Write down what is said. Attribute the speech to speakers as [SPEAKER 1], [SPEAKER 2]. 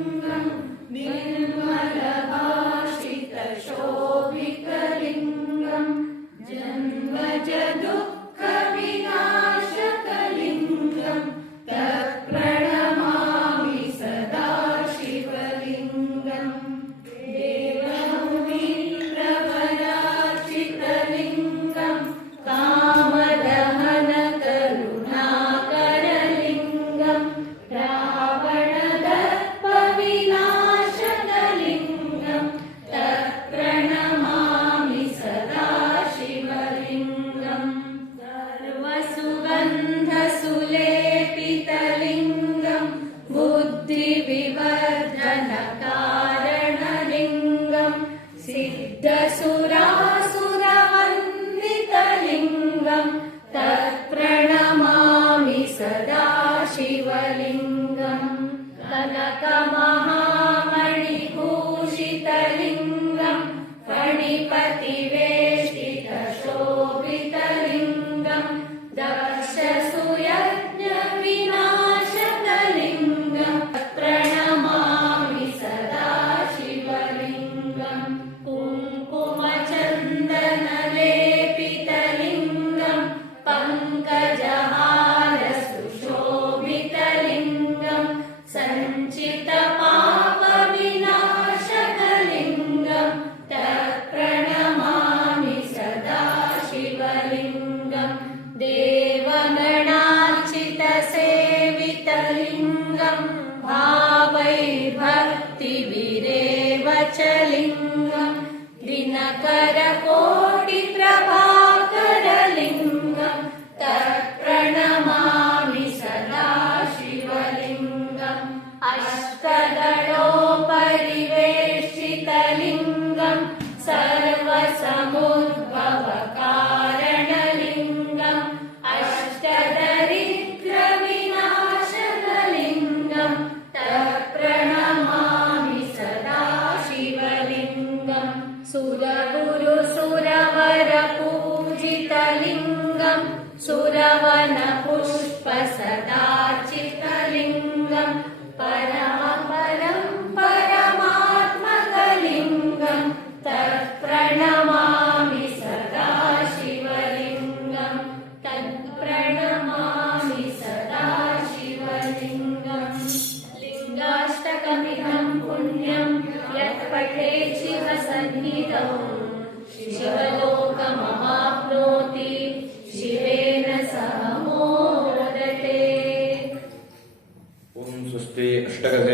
[SPEAKER 1] निर्मलभाषितशोभितलिङ्गम् coração. सञ्चितपापविनाशकलिङ्गम् तत्प्रणमामि सदा शिवलिङ्गम् देवगणार्चितसेवितलिङ्गम् भावैर्भक्तिभिरेव च लिङ्गम् दिनकरकोटिप्रभाकरलिङ्गम् सुरगुरुसुरवरपूजितलिङ्गम् सुरवनपुष्पसदाचितलिङ्गम् परमपरम् परमात्मकलिङ्गम् तत्प्रणमामि सदा शिवलिङ्गम् तत्प्रणमामि सदा शिवलिङ्गम्। लिङ्गाष्टकमिदम् पुण्यम् यत् पठेत् शिवसन्निधौ। शिवलोकमा Gracias.